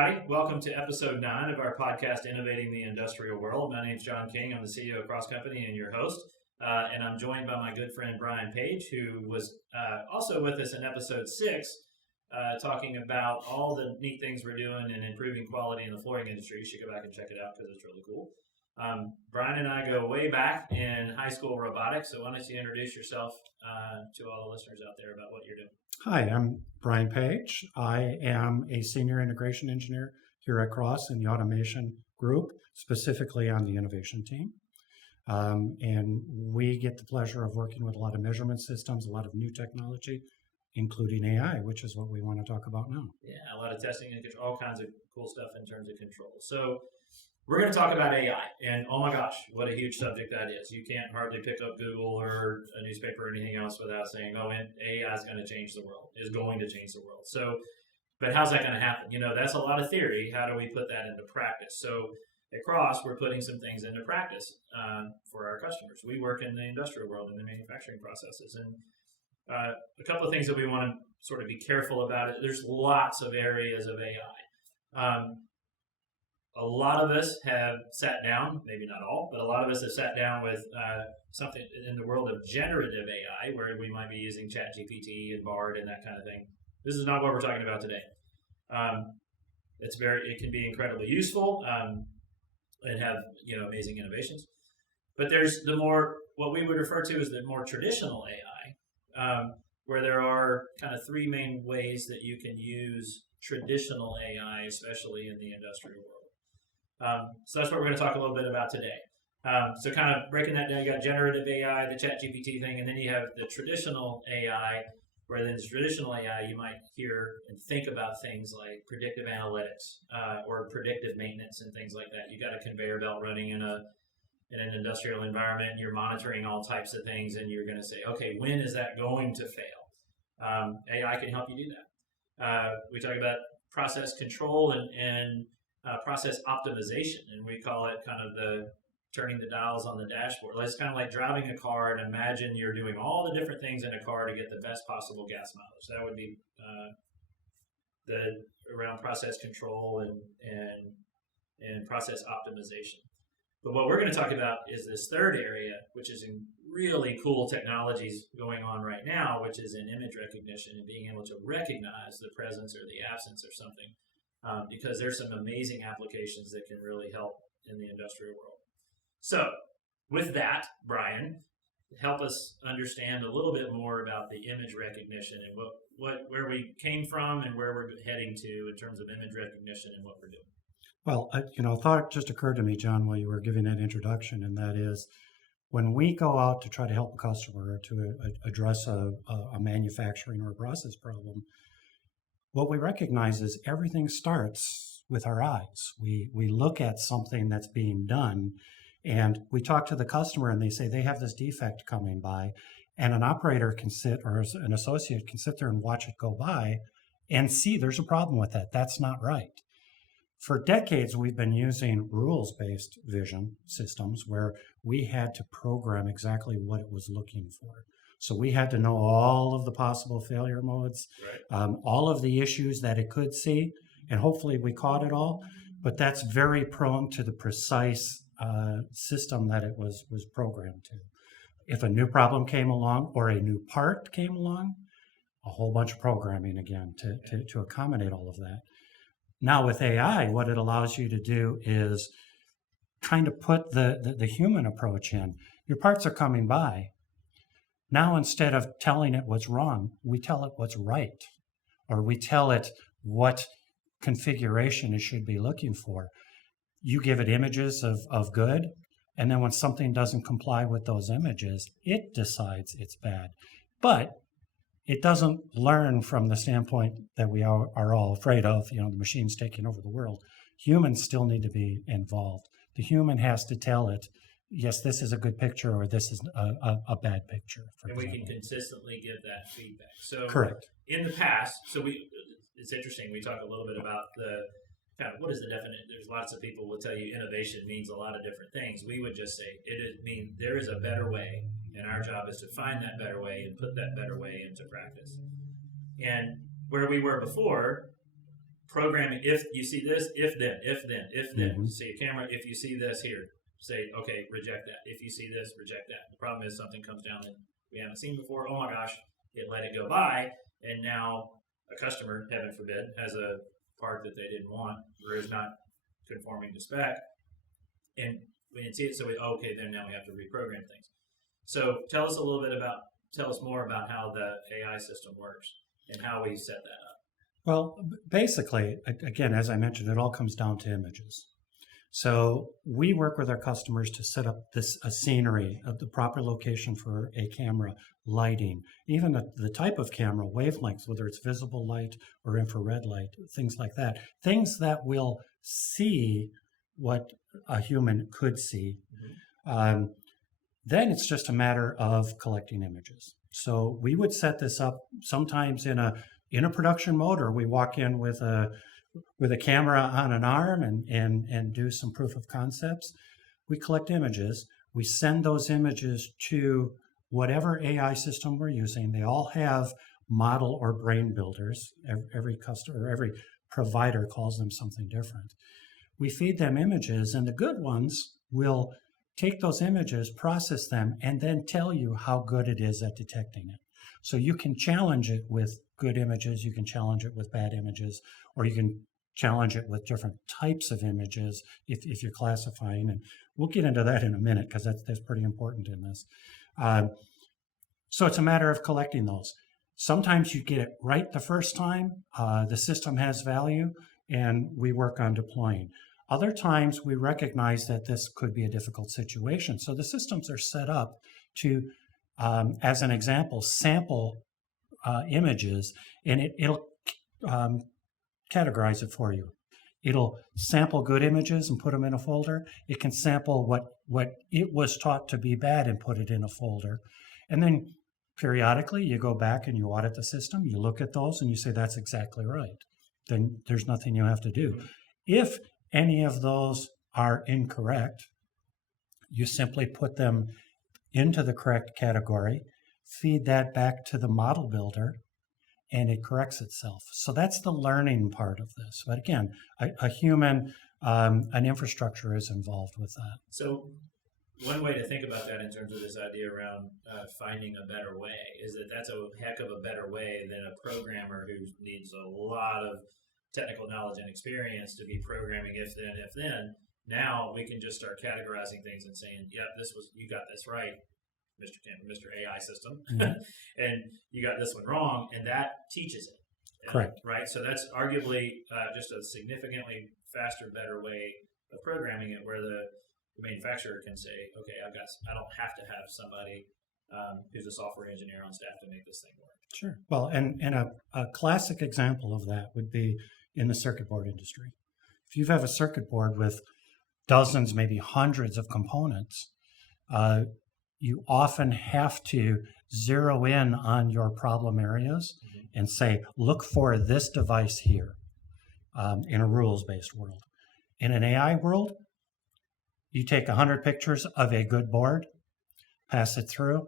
everybody. Welcome to episode 9 of our podcast, Innovating the Industrial World. My name is John King. I'm the CEO of Cross Company and your host. And I'm joined by my good friend, Brian Page, who was also with us in episode 6, talking about all the neat things we're doing in improving quality in the flooring industry. You should go back and check it out because it's really cool. Brian and I go way back in high school robotics. So why don't you introduce yourself to all the listeners out there about what you're doing? Hi, I'm Brian Page. I am a senior integration engineer here at Cross in the automation group, specifically on the innovation team. And we get the pleasure of working with a lot of measurement systems, a lot of new technology, including AI, which is what we want to talk about now. Yeah, a lot of testing and all kinds of cool stuff in terms of control. So we're going to talk about AI, and oh my gosh, what a huge subject that is. You can't hardly pick up Google or a newspaper or anything else without saying, oh, AI is going to change the world, is going to change the world. So, but how's that going to happen? You know, that's a lot of theory. How do we put that into practice? So at Cross, we're putting some things into practice for our customers. We work in the industrial world, in the manufacturing processes, and a couple of things that we want to sort of be careful about it. There's lots of areas of AI. A lot of us have sat down, maybe not all, but a lot of us have sat down with something in the world of generative AI, where we might be using ChatGPT and Bard and that kind of thing. This is not what we're talking about today. It can be incredibly useful and have amazing innovations. But there's what we would refer to as the more traditional AI, where there are kind of 3 main ways that you can use traditional AI, especially in the industrial world. So that's what we're going to talk a little bit about today. So kind of breaking that down, you got generative AI, the ChatGPT thing, and then you have the traditional AI, where in the traditional AI you might hear and think about things like predictive analytics or predictive maintenance and things like that. You got a conveyor belt running in an industrial environment, and you're monitoring all types of things, and you're going to say, okay, when is that going to fail? AI can help you do that. We talk about process control and process optimization, and we call it kind of the turning the dials on the dashboard. It's kind of like driving a car, and imagine you're doing all the different things in a car to get the best possible gas mileage. That would be around process control and process optimization. But what we're going to talk about is this third area, which is in really cool technologies going on right now, which is in image recognition and being able to recognize the presence or the absence of something. Because there's some amazing applications that can really help in the industrial world. So with that, Brian, help us understand a little bit more about the image recognition and where we came from and where we're heading to in terms of image recognition and what we're doing. Well, a thought just occurred to me, John, while you were giving that introduction, and that is when we go out to try to help a customer or to address a manufacturing or a process problem, what we recognize is everything starts with our eyes. We look at something that's being done, and we talk to the customer, and they say they have this defect coming by, and an operator can sit, or an associate can sit there and watch it go by and see there's a problem with that. That's not right. For decades, we've been using rules-based vision systems where we had to program exactly what it was looking for. So we had to know all of the possible failure modes, right. All of the issues that it could see, and hopefully we caught it all. But that's very prone to the precise system that it was programmed to. If a new problem came along or a new part came along, a whole bunch of programming again to accommodate all of that. Now with AI, what it allows you to do is kind of put the human approach in. Your parts are coming by. Now, instead of telling it what's wrong, we tell it what's right, or we tell it what configuration it should be looking for. You give it images of good, and then when something doesn't comply with those images, it decides it's bad. But it doesn't learn from the standpoint that we are all afraid of, the machines taking over the world. Humans still need to be involved. The human has to tell it, yes, this is a good picture, or this is a bad picture. And we can consistently give that feedback. So correct. In the past, it's interesting. We talk a little bit about the kind of what is the definition. There's lots of people will tell you innovation means a lot of different things. We would just say it means there is a better way, and our job is to find that better way and put that better way into practice. And where we were before, programming. If you see this, if then. Mhm. See a camera. If you see this here, say okay, reject that. If you see this, reject that. The problem is something comes down that we haven't seen before. Oh my gosh, it let it go by, and now a customer, heaven forbid, has a part that they didn't want or is not conforming to spec, and we didn't see it. So okay, then now we have to reprogram things. So tell us more about how the AI system works and how we set that up. Well, basically, again, as I mentioned, it all comes down to images. So we work with our customers to set up a scenery of the proper location for a camera, lighting, even the type of camera, wavelengths, whether it's visible light or infrared light, things like that. Things that will see what a human could see. Then it's just a matter of collecting images. So we would set this up sometimes in a production mode, or we walk in with a camera on an arm and do some proof of concepts. We collect images. We send those images to whatever AI system we're using. They all have model or brain builders. Every customer, every provider calls them something different. We feed them images, and the good ones will take those images, process them, and then tell you how good it is at detecting it. So you can challenge it with good images, you can challenge it with bad images, or you can challenge it with different types of images if you're classifying. And we'll get into that in a minute because that's pretty important in this. So it's a matter of collecting those. Sometimes you get it right the first time, the system has value, and we work on deploying. Other times we recognize that this could be a difficult situation. So the systems are set up to, as an example, sample images, and it'll categorize it for you. It'll sample good images and put them in a folder. It can sample what it was taught to be bad and put it in a folder. And then periodically you go back and you audit the system, you look at those and you say, that's exactly right. Then there's nothing you have to do. If any of those are incorrect, you simply put them into the correct category, feed that back to the model builder, and it corrects itself. So that's the learning part of this. But again, a human, an infrastructure is involved with that. So one way to think about that in terms of this idea around finding a better way is that that's a heck of a better way than a programmer who needs a lot of technical knowledge and experience to be programming if then. Now we can just start categorizing things and saying, yeah, you got this right, Mr. AI system, and you got this one wrong, and that teaches it. Correct. Right? So that's arguably just a significantly faster, better way of programming it where the manufacturer can say, okay, I don't have to have somebody who's a software engineer on staff to make this thing work. Sure. Well, and a classic example of that would be in the circuit board industry. If you have a circuit board with dozens, maybe hundreds of components, you often have to zero in on your problem areas and say, look for this device here in a rules-based world. In an AI world, you take 100 pictures of a good board, pass it through,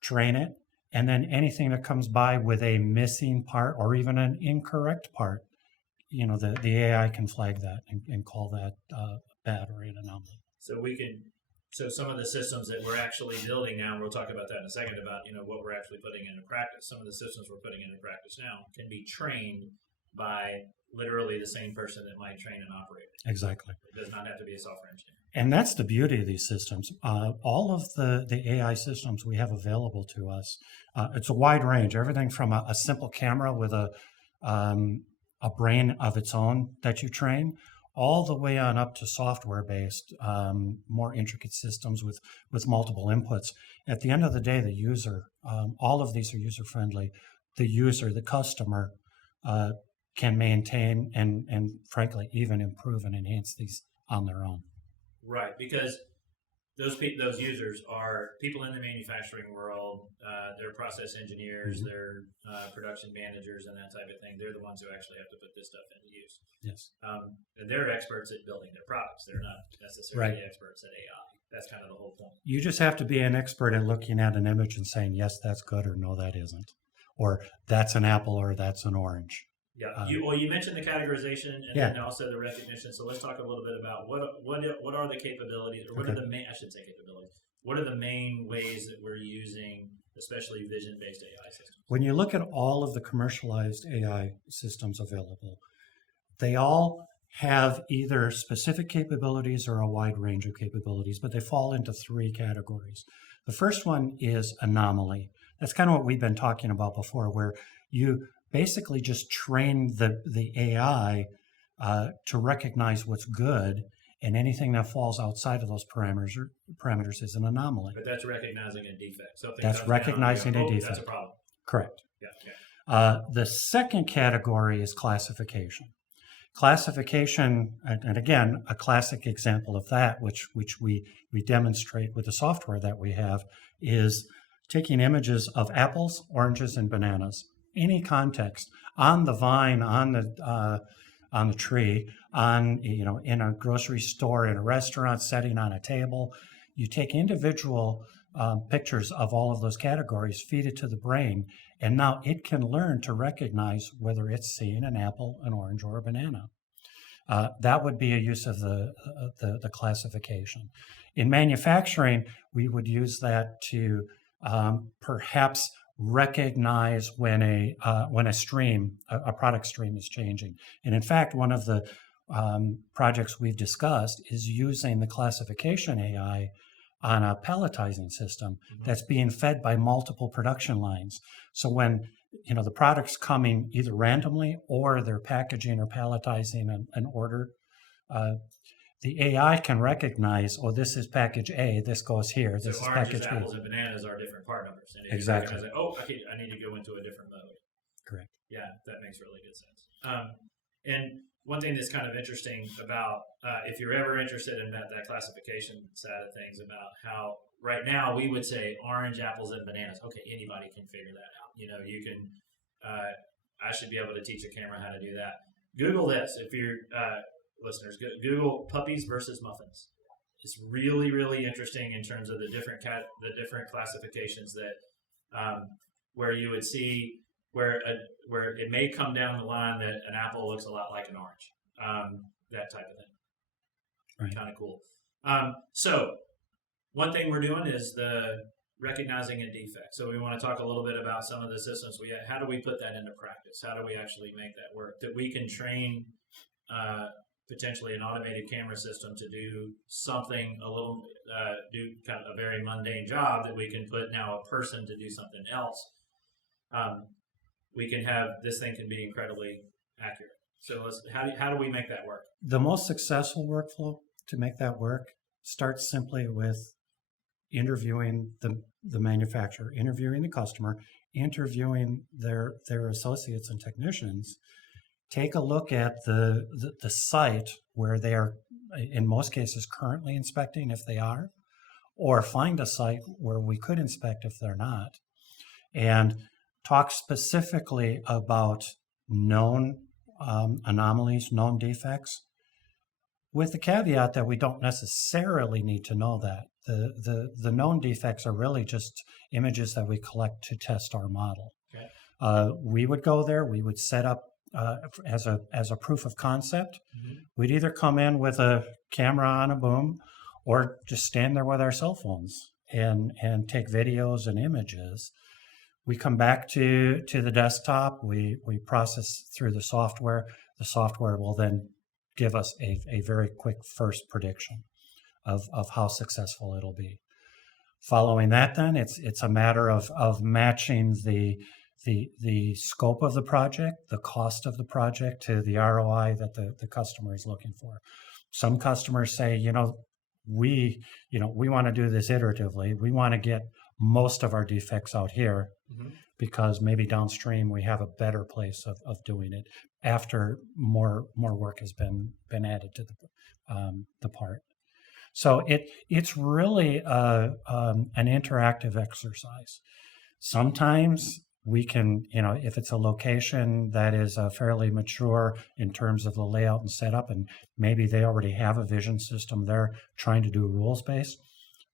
train it, and then anything that comes by with a missing part or even an incorrect part, the AI can flag that and call that bad or an anomaly. So some of the systems that we're actually building now, and we'll talk about that in a second about what we're actually putting into practice. Some of the systems we're putting into practice now can be trained by literally the same person that might train an operator. Exactly. It does not have to be a software engineer. And that's the beauty of these systems. All of the AI systems we have available to us, it's a wide range. Everything from a simple camera with a brain of its own that you train, all the way on up to software-based, more intricate systems with multiple inputs. At the end of the day, the user, all of these are user-friendly. The user, the customer, can maintain and frankly, even improve and enhance these on their own. Right, because those users are people in the manufacturing world. They're process engineers, they're production managers, and that type of thing. They're the ones who actually have to put this stuff into use. Yes. And they're experts at building their products. They're not necessarily experts at AI. That's kind of the whole point. You just have to be an expert at looking at an image and saying, yes, that's good, or no, that isn't. Or that's an apple, or that's an orange. Yeah. You mentioned the categorization and then also the recognition. So let's talk a little bit about what are the capabilities, or what are the main, I should say capabilities. What are the main ways that we're using, especially vision-based AI systems? When you look at all of the commercialized AI systems available, they all have either specific capabilities or a wide range of capabilities, but they fall into three categories. The first one is anomaly. That's kind of what we've been talking about before, where you basically just train the AI to recognize what's good, and anything that falls outside of those parameters is an anomaly. But that's recognizing a defect. Something That's recognizing a defect. That's a problem. Correct. Yeah. The second category is classification. Classification, and again, a classic example of that, which we demonstrate with the software that we have, is taking images of apples, oranges, and bananas, any context, on the vine, on the tree, in a grocery store, in a restaurant setting, on a table. You take individual pictures of all of those categories, feed it to the brain, and now it can learn to recognize whether it's seeing an apple, an orange, or a banana. That would be a use of the classification. In manufacturing, we would use that to perhaps recognize when a product stream is changing. And in fact, one of the projects we've discussed is using the classification AI on a palletizing system that's being fed by multiple production lines. So when the product's coming either randomly or they're packaging or palletizing an order, the AI can recognize, this is package A, this goes here, this is package B. Apples and bananas are different part numbers. And exactly. I need to go into a different mode. Correct. Yeah, that makes really good sense. And one thing that's kind of interesting about, if you're ever interested in that classification side of things, about how right now we would say orange, apples, and bananas. Okay, anybody can figure that out. You can, I should be able to teach a camera how to do that. Google this, if you're listeners, Google puppies versus muffins. It's really, really interesting in terms of the different classifications that where you would see where it may come down the line that an apple looks a lot like an orange, that type of thing. Right. Kind of cool. So one thing we're doing is the recognizing a defect. So we want to talk a little bit about some of the systems we have. How do we put that into practice? How do we actually make that work? That we can train potentially an automated camera system to do something do kind of a very mundane job that we can put now a person to do something else. We can have, this thing can be incredibly accurate. So how do we make that work? The most successful workflow to make that work starts simply with interviewing the manufacturer, interviewing the customer, interviewing their associates and technicians. Take a look at the site where they are, in most cases, currently inspecting, if they are, or find a site where we could inspect if they're not, and talk specifically about known anomalies, known defects, with the caveat that we don't necessarily need to know that. The known defects are really just images that we collect to test our model. Okay. We would go there, we would set up as a proof of concept. Mm-hmm. We'd either come in with a camera on a boom or just stand there with our cell phones and take videos and images. We come back to the desktop, we process through the software. The software will then give us a very quick first prediction of how successful it'll be. Following that, then, it's a matter of matching the scope of the project, the cost of the project, to the ROI that the customer is looking for. Some customers say, we want to do this iteratively. We want to get most of our defects out here, mm-hmm. because maybe downstream we have a better place of doing it after more work has been added to the part. So it's really an interactive exercise. Sometimes we can, if it's a location that is fairly mature in terms of the layout and setup, and maybe they already have a vision system there trying to do rules-based,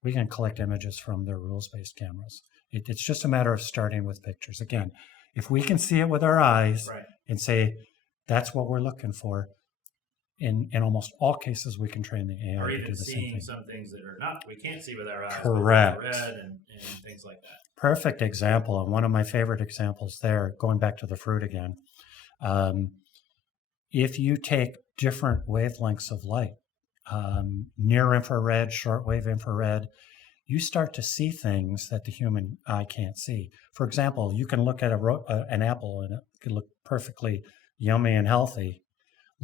we can collect images from their rules-based cameras. It's just a matter of starting with pictures. Again, if we can see it with our eyes, right. and say, That's what we're looking for. In almost all cases, we can train the AI or to do even the same seeing thing. some things that are not we can't see with our eyes, Correct. but infrared and things like that. Perfect example, and one of my favorite examples there, going back to the fruit again. If you take different wavelengths of light, near infrared, shortwave infrared, you start to see things that the human eye can't see. For example, you can look at an apple and it can look perfectly yummy and healthy.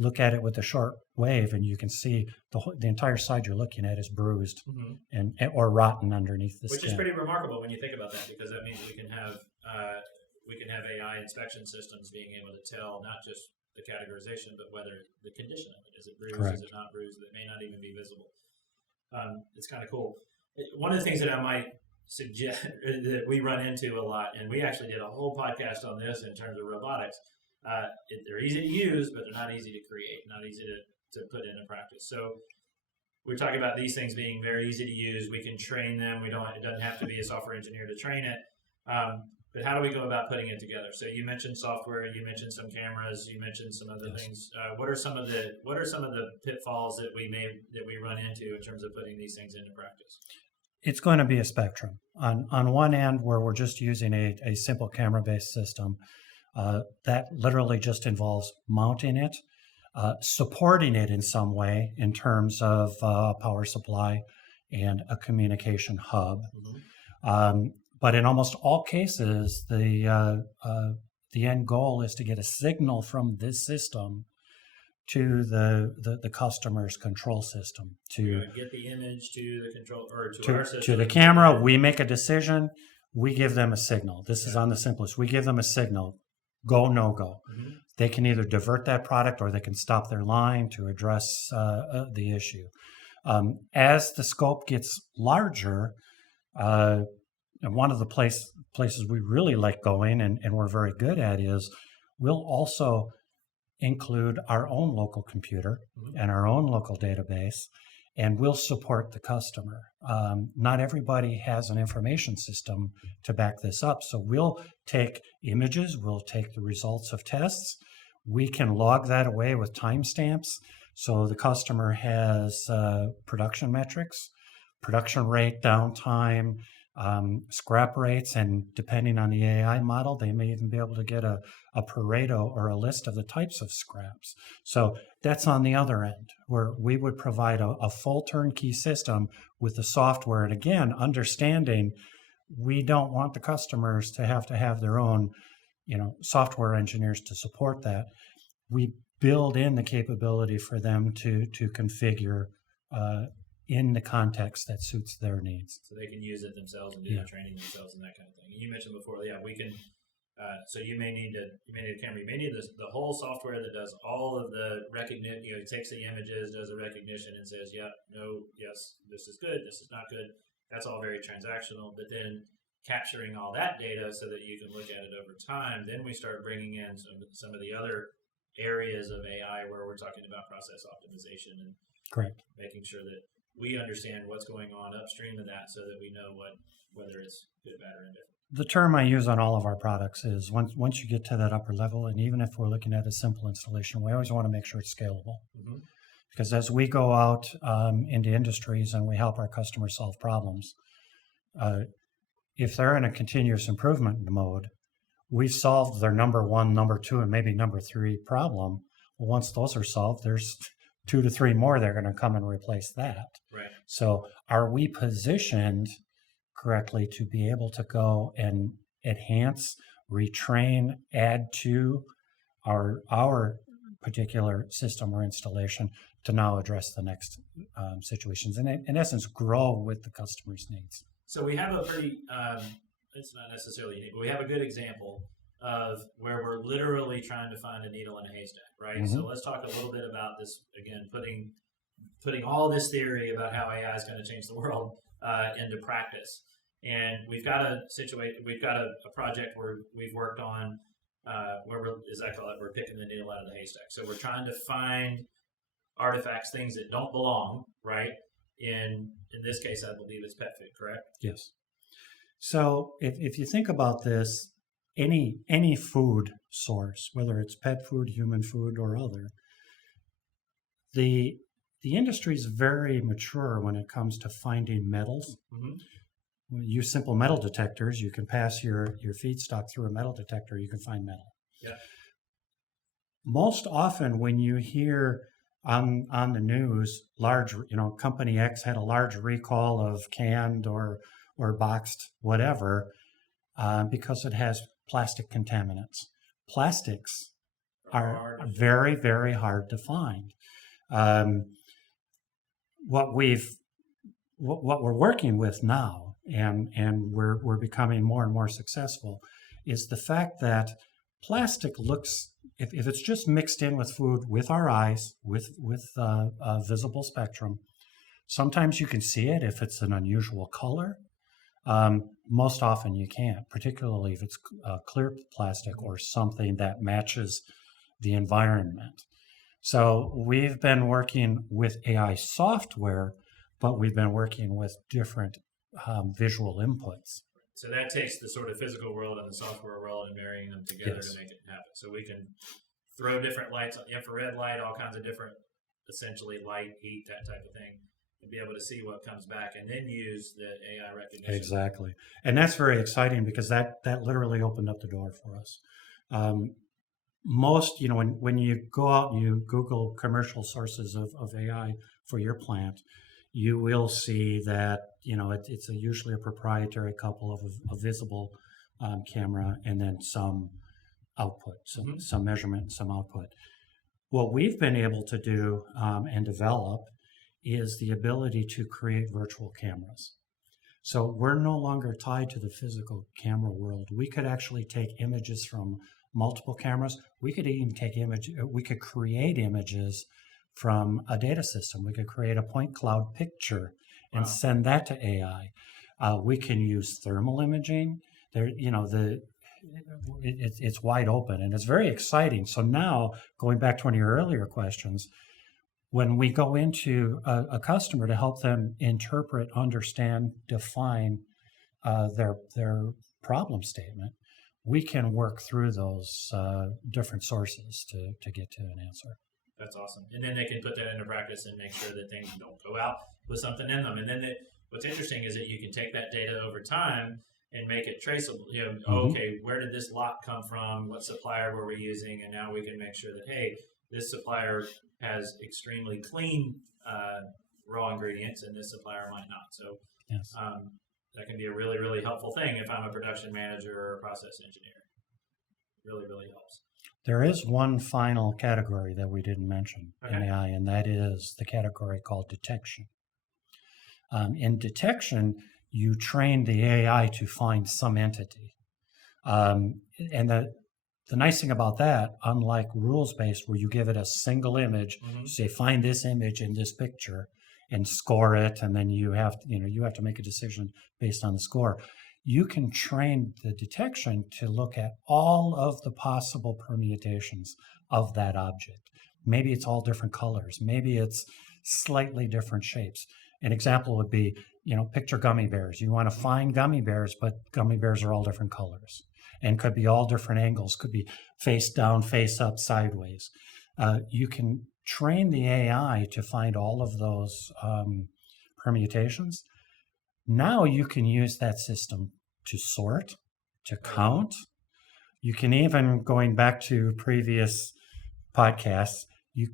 Look at it with a short wave and you can see the entire side you're looking at is bruised and or rotten underneath the Which skin. is pretty remarkable when you think about that, because that means we can have AI inspection systems being able to tell not just the categorization, but whether the condition of it. Is it bruised? Correct. Is it not bruised? That may not even be visible. It's kind of cool. One of the things that I might suggest that we run into a lot, and we actually did a whole podcast on this in terms of robotics. They're easy to use, but they're not easy to create, not easy to put into practice. So we're talking about these things being very easy to use. We can train them. It doesn't have to be a software engineer to train it. But how do we go about putting it together? So you mentioned software, you mentioned some cameras, you mentioned some other things. What are some of the pitfalls that we run into in terms of putting these things into practice? It's going to be a spectrum. On one end, where we're just using a simple camera-based system, that literally just involves mounting it, supporting it in some way in terms of power supply and a communication hub. But in almost all cases, the end goal is to get a signal from this system to the customer's control system. To get the image to the control or to our system. To the camera, we make a decision. We give them a signal. This is on the simplest. We give them a signal. Go, no go. They can either divert that product or they can stop their line to address the issue. As the scope gets larger, and one of the places we really like going and we're very good at is we'll also include our own local computer and our own local database, and we'll support the customer. Not everybody has an information system to back this up. So we'll take images, we'll take the results of tests. We can log that away with timestamps. So the customer has production metrics, production rate, downtime, scrap rates, and depending on the AI model, they may even be able to get a Pareto or a list of the types of scraps. So that's on the other end, where we would provide a full turnkey system with the software. And again, understanding we don't want the customers to have their own, software engineers to support that. We build in the capability for them to configure in the context that suits their needs. So they can use it themselves and do the training themselves and that kind of thing. And you mentioned before, we can. So you may need a camera. You may need the whole software that does all of the recognition. It takes the images, does the recognition, and says, yeah, no, yes, this is good, this is not good. That's all very transactional. But then capturing all that data so that you can look at it over time, then we start bringing in some of the other areas of AI where we're talking about process optimization and correct, making sure that we understand what's going on upstream of that so that we know whether it's good, bad, or indifferent. The term I use on all of our products is once you get to that upper level, and even if we're looking at a simple installation, we always want to make sure it's scalable. Because as we go out into industries and we help our customers solve problems, if they're in a continuous improvement mode, we've solved their number one, number two, and maybe number three problem. Well, once those are solved, there's 2 to 3 more that are going to come and replace that. Right. So are we positioned correctly to be able to go and enhance, retrain, add to our particular system or installation to now address the next situations, and in essence grow with the customer's needs? So we have a pretty, it's not necessarily unique, but we have a good example of where we're literally trying to find a needle in a haystack, right? So let's talk a little bit about this, again, putting all this theory about how AI is going to change the world into practice. And we've got a project where we've worked on where we're, as I call it, we're picking the needle out of the haystack. So we're trying to find artifacts, things that don't belong, right? In this case, I believe it's pet food, correct? Yes. So if you think about this, any food source, whether it's pet food, human food, or other, the industry is very mature when it comes to finding metals. Mm-hmm. When you use simple metal detectors, you can pass your feedstock through a metal detector, you can find metal. Yeah. Most often when you hear on the news, large, company X had a large recall of canned or boxed whatever, because it has plastic contaminants. Plastics are very, very hard to find. What we're working with now, and we're becoming more and more successful, is the fact that plastic looks, if it's just mixed in with food with our eyes, with visible spectrum, sometimes you can see it if it's an unusual color. Most often you can't, particularly if it's clear plastic or something that matches the environment. So we've been working with AI software, but we've been working with different visual inputs. So that takes the sort of physical world and the software world and marrying them together Yes. to make it happen. So we can throw different lights, infrared light, all kinds of different, essentially light, heat, that type of thing, and be able to see what comes back and then use the AI recognition. Exactly. And that's very exciting because that literally opened up the door for us. Most, when you go out and you Google commercial sources of AI for your plant, you will see that, it's usually a proprietary couple of a visible camera and then some output, some measurement and some output. What we've been able to do and develop is the ability to create virtual cameras. So we're no longer tied to the physical camera world. We could actually take images from multiple cameras. We could even we could create images from a data system. We could create a point cloud picture and send that to AI. We can use thermal imaging. It's wide open and it's very exciting. So now, going back to one of your earlier questions, when we go into a customer to help them interpret, understand, define their problem statement, we can work through those different sources to get to an answer. That's awesome. And then they can put that into practice and make sure that things don't go out with something in them. And then what's interesting is that you can take that data over time and make it traceable. Okay, where did this lot come from? What supplier were we using? And now we can make sure that, hey, this supplier has extremely clean raw ingredients and this supplier might not. So yes. That can be a really, really helpful thing if I'm a production manager or a process engineer. Really, really helps. There is one final category that we didn't mention in AI, and that is the category called detection. In detection, you train the AI to find some entity. And the nice thing about that, unlike rules-based where you give it a single image, you say, find this image in this picture and score it, and then you have to make a decision based on the score. You can train the detection to look at all of the possible permutations of that object. Maybe it's all different colors. Maybe it's slightly different shapes. An example would be, picture gummy bears. You want to find gummy bears, but gummy bears are all different colors and could be all different angles, could be face down, face up, sideways. You can train the AI to find all of those permutations. Now you can use that system to sort, to count. You can even, going back to previous podcasts, you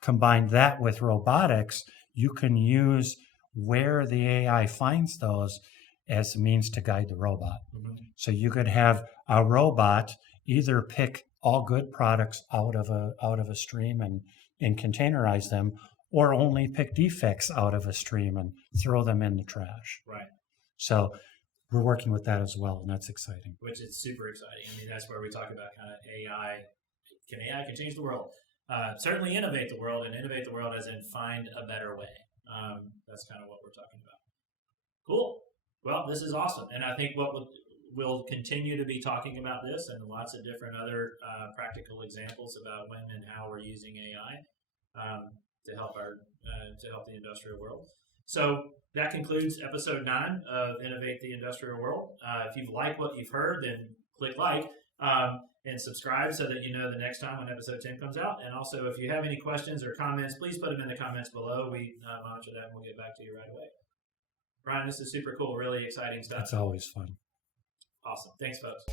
combine that with robotics, you can use where the AI finds those as a means to guide the robot. So you could have a robot either pick all good products out of a stream and containerize them, or only pick defects out of a stream and throw them in the trash. Right. So we're working with that as well, and that's exciting. Which is super exciting. I mean, that's where we talk about kind of AI. AI can change the world. Certainly innovate the world, and innovate the world as in find a better way. That's kind of what we're talking about. Cool. Well, this is awesome. And I think we'll continue to be talking about this and lots of different other practical examples about when and how we're using AI to help the industrial world. So that concludes episode 9 of Innovate the Industrial World. If you've liked what you've heard, then click like. and subscribe so that you know the next time when episode 10 comes out. And also, if you have any questions or comments, please put them in the comments below. We monitor that and we'll get back to you right away. Brian, this is super cool, really exciting stuff. It's always fun. Awesome. Thanks, folks.